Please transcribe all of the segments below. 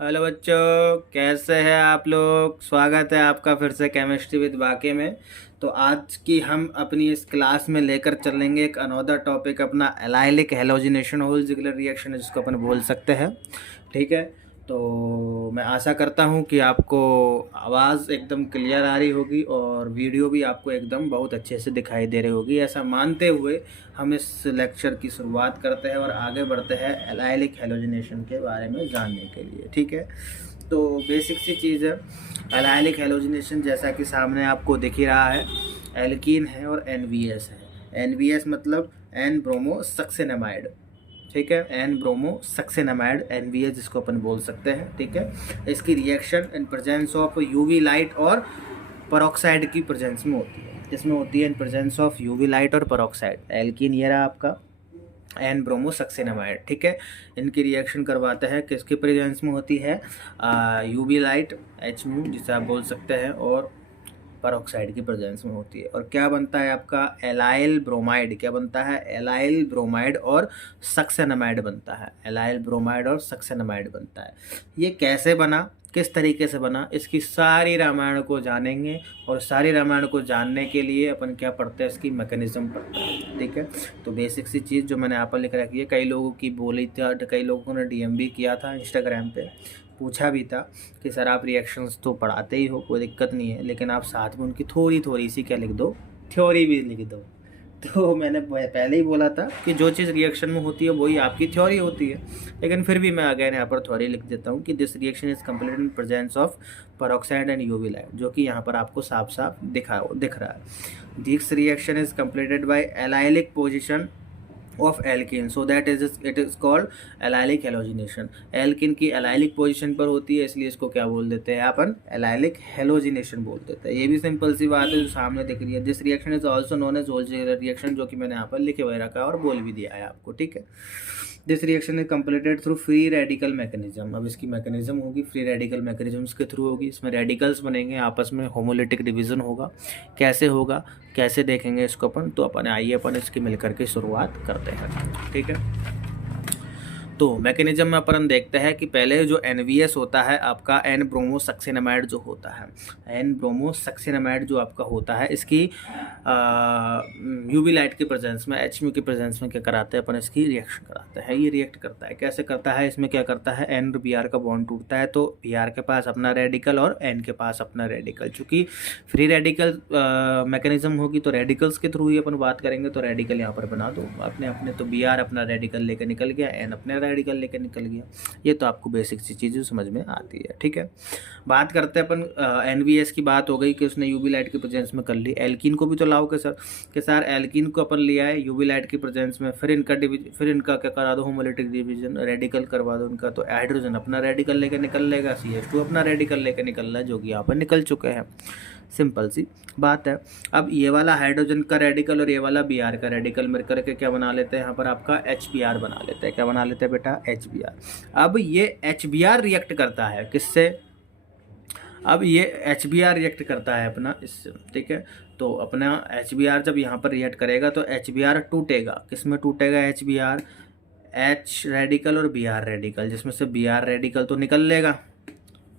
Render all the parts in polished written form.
Hello बच्चों, कैसे हैं आप लोग। स्वागत है आपका फिर से केमिस्ट्री विद बाके में। तो आज की हम अपनी इस क्लास में लेकर चलेंगे एक अनोदर टॉपिक अपना एलाइलिक हैलोजिनेशन होल रिएक्शन है जिसको अपन बोल सकते हैं। ठीक है, तो मैं आशा करता हूँ कि आपको आवाज़ एकदम क्लियर आ रही होगी और वीडियो भी आपको एकदम बहुत अच्छे से दिखाई दे रही होगी। ऐसा मानते हुए हम इस लेक्चर की शुरुआत करते हैं और आगे बढ़ते हैं एलाइलिक हैलोजिनेशन के बारे में जानने के लिए। ठीक है, तो बेसिक सी चीज़ है एलाइलिक हैलोजिनेशन, जैसा कि सामने आपको दिख ही रहा है। एल्कीन है और एनवीएस है। एनवीएस मतलब एन ब्रोमो सक्सेनामाइड। ठीक है, एन ब्रोमो सक्सेनामाइड एनवीएस जिसको अपन बोल सकते हैं। ठीक है, इसकी reaction in presence of UV light और परऑक्साइड की प्रेजेंस में होती है। इसमें होती है in presence of UV light और परऑक्साइड। एल्कीन ये रहा आपका एन ब्रोमो सक्सेनामाइड। ठीक है, इनकी रिएक्शन करवाता है किसके प्रेजेंस में होती है, यूवी लाइट एच म्यू जिसे आप बोल सकते हैं और परऑक्साइड की प्रेजेंस में होती है। और क्या बनता है आपका एलाइल ब्रोमाइड। क्या बनता है, एलाइल ब्रोमाइड और सक्सेनामाइड बनता है। एलाइल ब्रोमाइड और सक्सेनामाइड बनता है। ये कैसे बना, किस तरीके से बना, इसकी सारी रामायण को जानेंगे। और सारी रामायण को जानने के लिए अपन क्या पढ़ते हैं, इसकी मैकेनिज्म पढ़ते हैं। ठीक है, तो बेसिक सी चीज़ जो मैंने यहाँ पर लिख रखी है, कई लोगों की बोली थी, कई लोगों ने डीएम भी किया था इंस्टाग्राम पे, पूछा भी था कि सर आप रिएक्शंस तो पढ़ाते ही हो, कोई दिक्कत नहीं है, लेकिन आप साथ में उनकी थोड़ी थोड़ी सी क्या लिख दो, थ्योरी भी लिख दो। तो मैंने पहले ही बोला था कि जो चीज़ रिएक्शन में होती है वही आपकी थ्योरी होती है, लेकिन फिर भी मैं अगेन यहाँ पर थ्योरी लिख देता हूँ कि this reaction is completed in presence of peroxide and UV light, जो कि यहाँ पर आपको साफ साफ दिख रहा है। This reaction is completed by allylic position of alkene, so that is it is called allylic halogenation. Alkene की एलाइलिक पोजीशन पर होती है, इसलिए इसको क्या बोल देते हैं अपन, एलाइलिक हेलोजिनेशन बोल देते हैं। ये भी सिंपल सी बात है जो सामने दिख रही है। This reaction is also known as Holziger reaction, जो कि मैंने यहाँ पर लिखे हुए रखा है और बोल भी दिया है आपको। ठीक है, this reaction is completed through free radical mechanism. अब इसकी मैकेनिज्म होगी फ्री रेडिकल मैकेनिज्म्स के थ्रू होगी। इसमें रेडिकल्स बनेंगे, आपस में होमोलिटिक डिवीजन होगा। कैसे होगा, कैसे देखेंगे इसको अपन, तो अपन आइए अपन इसकी मिलकर के शुरुआत करते हैं। ठीक है, तो मैकेनिज्म में अपन देखते हैं कि पहले जो एनवीएस होता है आपका, एन ब्रोमो सक्सेनामाइड जो होता है, एन ब्रोमो सक्सेनामाइड जो आपका होता है, इसकी यूवी लाइट की प्रेजेंस में, एच म्यू की प्रेजेंस में क्या कराते हैं अपन, इसकी रिएक्शन कराते हैं। ये रिएक्ट करता है, कैसे करता है, इसमें क्या करता है, एन और बी आर का बॉन्ड टूटता है, तो बी आर के पास अपना रेडिकल और एन के पास अपना रेडिकल। चूँकि फ्री रेडिकल मैकेनिज्म होगी तो रेडिकल्स के थ्रू ही अपन बात करेंगे, तो रेडिकल यहाँ पर बना दो अपने अपने। तो बी आर अपना रेडिकल लेकर निकल गया, एन अपने रेडिकल लेकर निकल गया। ये तो आपको बेसिक सी चीज़ें समझ में आती है। ठीक है, बात करते हैं अपन एनवीएस की। बात हो गई कि उसने यूवी लाइट की प्रेजेंस में कर ली। एल्कीन को भी तो लाओ के सर एल्कीन को अपन लिया है यूवी लाइट की प्रेजेंस में, फिर इनका क्या करा दो, होमोलिटिक डिवीजन, रेडिकल करवा दो इनका। तो हाइड्रोजन अपना रेडिकल लेकर निकल लेगा, CH2 अपना रेडिकल लेकर निकल रहा है, जो कि यहाँ पर निकल चुके हैं। सिंपल सी बात है। अब ये वाला हाइड्रोजन का रेडिकल और ये वाला बी आर का रेडिकल मिल करके क्या बना लेते हैं, यहाँ पर आपका HBr बना लेते हैं। क्या बना लेते हैं बेटा, HBr। अब ये HBr रिएक्ट करता है किससे, अब ये HBr रिएक्ट करता है अपना इससे। ठीक है, तो अपना HBr जब यहाँ पर रिएक्ट करेगा तो HBr टूटेगा, किस में टूटेगा HBr, H रेडिकल और Br रेडिकल, जिसमें से Br रेडिकल तो निकल लेगा,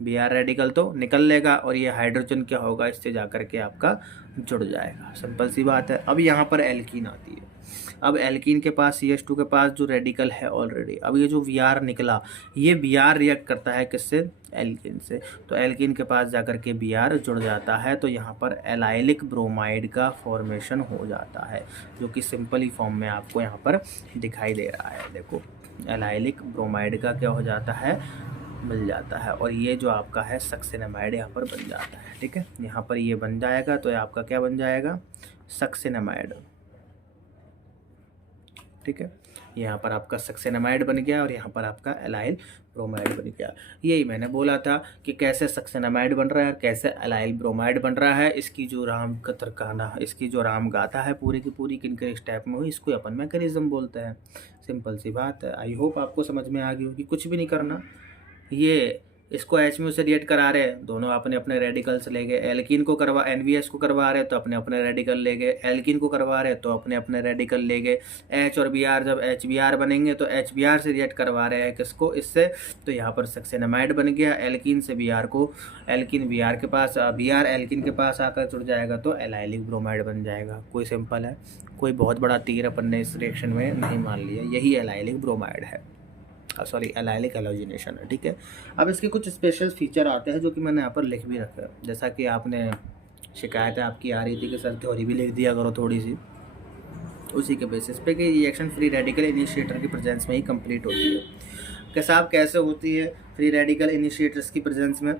Br रेडिकल तो निकल लेगा, और ये हाइड्रोजन क्या होगा, इससे जाकर के आपका जुड़ जाएगा। सिंपल सी बात है। अब यहाँ पर एल्कीन आती है। अब एल्कीन के पास CH2 के पास जो रेडिकल है ऑलरेडी, अब ये जो Br निकला, ये Br रिएक्ट करता है किससे, एल्कीन से। तो एल्कीन के पास जाकर के Br जुड़ जाता है, तो यहाँ पर एलाइलिक ब्रोमाइड का फॉर्मेशन हो जाता है, जो कि सिंपल ही फॉर्म में आपको यहाँ पर दिखाई दे रहा है। देखो, एलाइलिक ब्रोमाइड का क्या हो जाता है, मिल जाता है, और ये जो आपका है सक्सेनामाइड यहाँ पर बन जाता है। ठीक है, यहाँ पर ये बन जाएगा, तो आपका क्या बन जाएगा, सक्सेनामाइड। ठीक है, यहाँ पर आपका सक्सेनामाइड बन गया और यहाँ पर आपका एलाइल ब्रोमाइड बन गया। यही मैंने बोला था कि कैसे सक्सेनामाइड बन रहा है, कैसे एलाइल ब्रोमाइड बन रहा है। इसकी जो राम कतरखाना, इसकी जो राम गाथा है पूरी की पूरी किन के स्टेप में हुई, इसको अपन मैकेनिज्म बोलते हैं। सिंपल सी बात है। आई होप आपको समझ में आ गई होगी। कुछ भी नहीं करना, ये इसको एच म्यू से रिएक्ट करा रहे हैं, दोनों अपने अपने रेडिकल्स ले गए। एल्कीन को करवा एनवीएस को करवा रहे हैं तो अपने अपने रेडिकल ले गए, एल्कीन को करवा रहे हैं तो अपने अपने रेडिकल ले गए। एच और बी आर, जब एच बी आर बनेंगे तो एच बी आर से रिएक्ट करवा रहे हैं किसको, इससे, तो यहाँ पर सक्सेनामाइड बन गया। एल्कीन से बी आर को, एल्कीन बी आर के पास, बी आर एल्कीन के पास आकर जुड़ जाएगा तो एलाइलिक ब्रोमाइड बन जाएगा। कोई सिंपल है, कोई बहुत बड़ा तीर अपन ने इस रिएक्शन में नहीं मान लिया, यही एलाइलिक ब्रोमाइड है, सॉरी एलाइलिक हैलोजिनेशन है, ठीक है। अब इसके कुछ स्पेशल फीचर आते हैं जो कि मैंने यहाँ पर लिख भी रखा है। जैसा कि आपने शिकायत आपकी आ रही थी कि सर थ्योरी भी लिख दिया करो थोड़ी सी, उसी के बेसिस पे कि रिएक्शन फ्री रेडिकल इनिशिएटर की प्रेजेंस में ही कंप्लीट होती है। कि साहब कैसे होती है फ्री रेडिकल इनिशिएटर्स की प्रेजेंस में,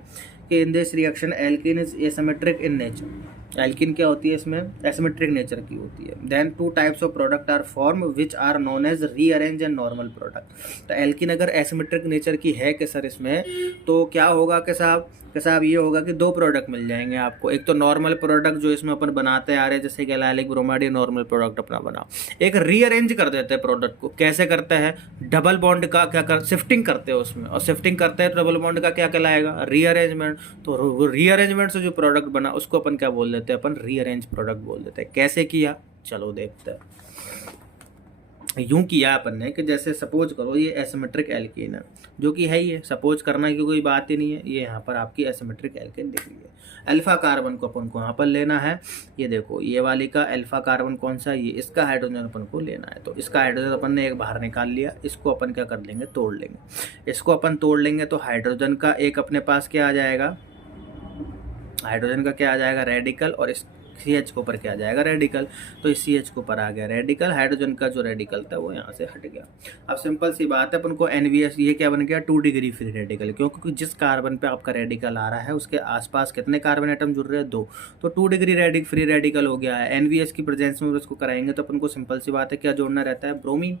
कि in this reaction alkene is asymmetric in nature. Alkene क्या होती है इसमें, एसिमेट्रिक नेचर की होती है। Then two types of product are form which are known as rearrange and normal product. तो एल्कीन अगर एसिमेट्रिक नेचर की है कि सर इसमें, तो क्या होगा कि साहब ये होगा कि दो प्रोडक्ट मिल जाएंगे आपको। एक तो नॉर्मल प्रोडक्ट जो इसमें अपन बनाते आ रहे हैं, जैसे कि एलाइलिक ब्रोमाइड नॉर्मल प्रोडक्ट अपना बनाओ। एक रीअरेंज कर देते हैं प्रोडक्ट को, कैसे करते हैं, डबल बॉन्ड का क्या कर शिफ्टिंग करते हैं उसमें, और शिफ्टिंग करते हैं तो डबल बॉन्ड का क्या कहलाएगा, रीअरेंजमेंट। तो रीअरेंजमेंट से जो प्रोडक्ट बना उसको अपन क्या बोल देते हैं, अपन रीअरेंज प्रोडक्ट बोल देते हैं। कैसे किया, चलो देखते हैं। यूं किया अपन ने कि जैसे सपोज करो ये एसिमेट्रिक एल्कीन है, जो कि है ही है, सपोज करना की कोई बात ही नहीं है। ये यहाँ पर आपकी एसिमेट्रिक एल्कीन दिख रही है। अल्फा कार्बन को अपन को यहाँ पर लेना है, ये देखो ये वाली का अल्फा कार्बन कौन सा, ये इसका हाइड्रोजन अपन को लेना है। तो इसका हाइड्रोजन अपन ने एक बाहर निकाल लिया, इसको अपन क्या कर लेंगे, तोड़ लेंगे। इसको अपन तोड़ लेंगे तो हाइड्रोजन का एक अपने पास क्या आ जाएगा, हाइड्रोजन का क्या आ जाएगा, रेडिकल, और इस CH के ऊपर क्या आ जाएगा, रेडिकल। तो इस CH के ऊपर आ गया रेडिकल, हाइड्रोजन का जो रेडिकल था वो यहाँ से हट गया। अब सिंपल सी बात है, अपन को NVS ये क्या बन गया, 2 डिग्री फ्री रेडिकल। क्योंकि जिस कार्बन पे आपका रेडिकल आ रहा है उसके आसपास कितने कार्बन एटम जुड़ रहे हैं, 2, तो 2 डिग्री फ्री रेडिकल हो गया है। NVS की प्रेजेंस में उसको कराएंगे तो अपन को सिंपल सी बात है क्या जोड़ना रहता है, ब्रोमीन।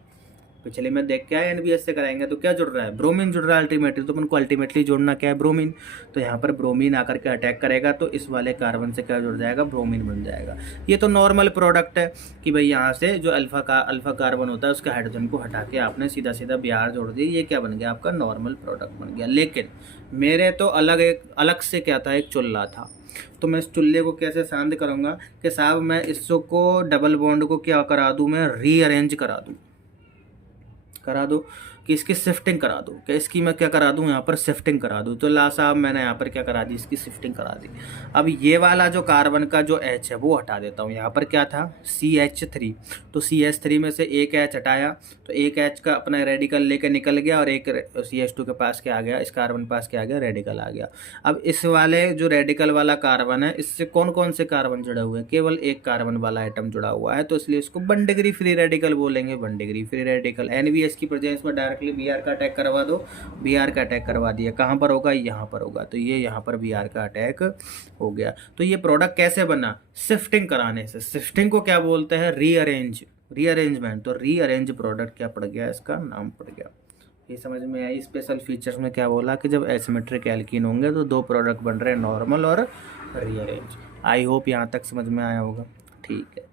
पिछले में देख के आए NVS से कराएंगे तो क्या जुड़ रहा है, ब्रोमीन जुड़ रहा है अल्टीमेटली। तो अपन को अल्टीमेटली जोड़ना क्या है, ब्रोमीन। तो यहाँ पर ब्रोमीन आकर के अटैक करेगा तो इस वाले कार्बन से क्या जुड़ जाएगा, ब्रोमीन बन जाएगा। ये तो नॉर्मल प्रोडक्ट है कि भाई यहाँ से जो अल्फा कार्बन होता है उसके हाइड्रोजन को हटा के आपने सीधा सीधा Br जोड़ दिया, ये क्या बन गया, आपका नॉर्मल प्रोडक्ट बन गया। लेकिन मेरे तो अलग से क्या था, एक चुल्ला था। तो मैं इस चुल्ले को कैसे शांत करूँगा कि साहब मैं इसको डबल बॉन्ड को क्या करा दूँ, मैं रीअरेंज करा दूँ कि इसकी शिफ्टिंग करा दूँ, कि इसकी मैं क्या करा दूँ, यहाँ पर शिफ्टिंग करा दूँ। तो ला साहब मैंने यहाँ पर क्या करा दी, इसकी शिफ्टिंग करा दी। अब ये वाला जो कार्बन का जो H है वो हटा देता हूँ। यहाँ पर क्या था, CH3, तो CH3 में से एक H हटाया तो एक H का अपना रेडिकल लेके निकल गया, और एक CH2 के पास क्या आ गया, इस कार्बन पास क्या आ गया, रेडिकल आ गया। अब इस वाले जो रेडिकल वाला कार्बन है इससे कौन कौन से कार्बन जुड़े हुए हैं, केवल एक कार्बन वाला आइटम जुड़ा हुआ है, तो इसलिए इसको 1 डिग्री फ्री रेडिकल बोलेंगे। 1 डिग्री फ्री रेडिकल। NVS की प्रेजेंस में डायरेक्टली Br का अटैक करवा दो, Br का अटैक करवा दिया। कहाँ पर होगा, यहाँ पर होगा। तो ये यहाँ पर Br का अटैक हो गया। तो ये प्रोडक्ट कैसे बना, शिफ्टिंग कराने से। शिफ्टिंग को क्या बोलते हैं, रीअरेंजमेंट। तो रीअरेंज प्रोडक्ट क्या पड़ गया, इसका नाम पड़ गया। ये समझ में आई। स्पेशल फीचर्स में क्या बोला कि जब एसिमेट्रिक एल्कीन होंगे तो 2 प्रोडक्ट बन रहे हैं, नॉर्मल और रीअरेंज। आई होप यहाँ तक समझ में आया होगा, ठीक है।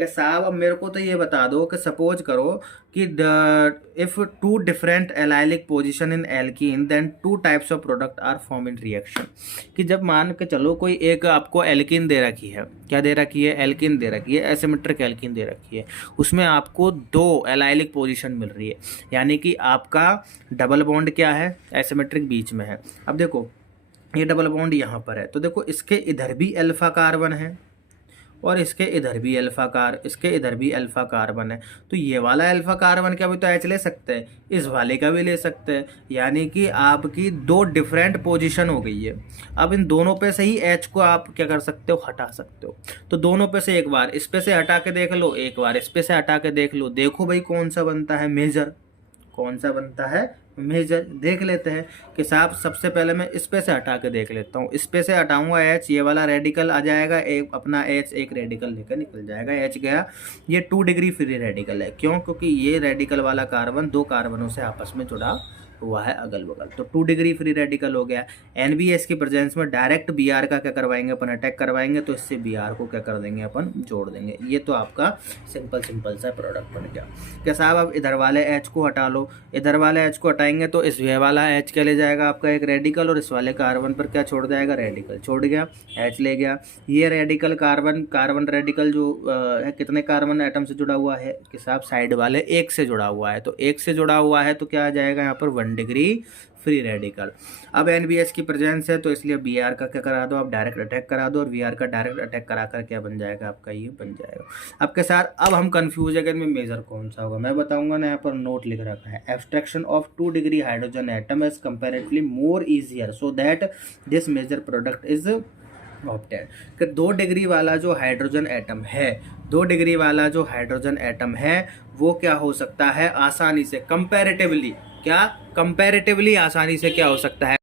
कि साहब अब मेरे को तो ये बता दो कि सपोज करो कि if 2 different allylic position in alkene then 2 types of product are form in reaction. कि जब मान के चलो कोई एक आपको एल्कीन दे रखी है, क्या दे रखी है, एल्कीन दे रखी है, एसिमेट्रिक एल्कीन दे रखी है, उसमें आपको 2 एलाइलिक पोजीशन मिल रही है, यानी कि आपका डबल बॉन्ड क्या है, एसिमेट्रिक बीच में है। अब देखो ये डबल बॉन्ड यहाँ पर है, तो देखो इसके इधर भी अल्फा कार्बन है और इसके इधर भी अल्फा कार्बन है। तो ये वाला अल्फा कार्बन का भी तो H ले सकते हैं, इस वाले का भी ले सकते हैं, यानी कि आपकी 2 डिफरेंट पोजीशन हो गई है। अब इन दोनों पे से ही H को आप क्या कर सकते हो, हटा सकते हो। तो दोनों पे से एक बार इस पे से हटा के देख लो, एक बार इस पे से हटा के देख लो, देखो भाई कौन सा बनता है मेजर, कौन सा बनता है मेजर। देख लेते हैं कि साहब सबसे पहले मैं इस पे से हटा के देख लेता हूँ। इस पे से हटाऊंगा H, ये वाला रेडिकल आ जाएगा, एक अपना H एक रेडिकल लेकर निकल जाएगा, H गया। ये 2 डिग्री फ्री रेडिकल है, क्यों, क्योंकि ये रेडिकल वाला कार्बन 2 कार्बनों से आपस में जुड़ा हुआ है अगल बगल, तो 2 डिग्री फ्री रेडिकल हो गया। NBS की प्रेजेंस में डायरेक्ट Br का क्या करवाएंगे अपन, अटैक करवाएंगे, तो इससे Br को क्या कर देंगे अपन, जोड़ देंगे। ये तो आपका सिंपल सा प्रोडक्ट बन गया। क्या साहब, अब इधर वाले H को हटा लो, इधर वाले H को हटाएंगे तो इस ये वाला H क्या ले जाएगा आपका, एक रेडिकल, और इस वाले कार्बन पर क्या छोड़ जाएगा, रेडिकल छोड़ गया, H ले गया। ये रेडिकल कार्बन रेडिकल जो है कितने कार्बन एटम से जुड़ा हुआ है कि साहब, साइड वाले एक से जुड़ा हुआ है, तो एक से जुड़ा हुआ है तो क्या आ जाएगा यहाँ पर 1 डिग्री फ्री रेडिकल। अब NBS की प्रेजेंस है तो इसलिए Br का क्या करा दो, आप डायरेक्ट अटैक करा दो, और Br का डायरेक्ट अटैक करा कर क्या बन जाएगा आपका, ये बन जाएगा। अब के साथ अब हम कंफ्यूज है कि इनमें मेजर कौन सा होगा, मैं बताऊंगा ना, यहाँ पर नोट लिख रखा है, abstraction of 2 degree hydrogen atom is comparatively more easier so that this major product is opted. कि 2 डिग्री वाला जो हाइड्रोजन एटम है, 2 डिग्री वाला जो हाइड्रोजन एटम है वो क्या हो सकता है, आसानी से कंपैरेटिवली, क्या कंपैरेटिवली आसानी से क्या हो सकता है,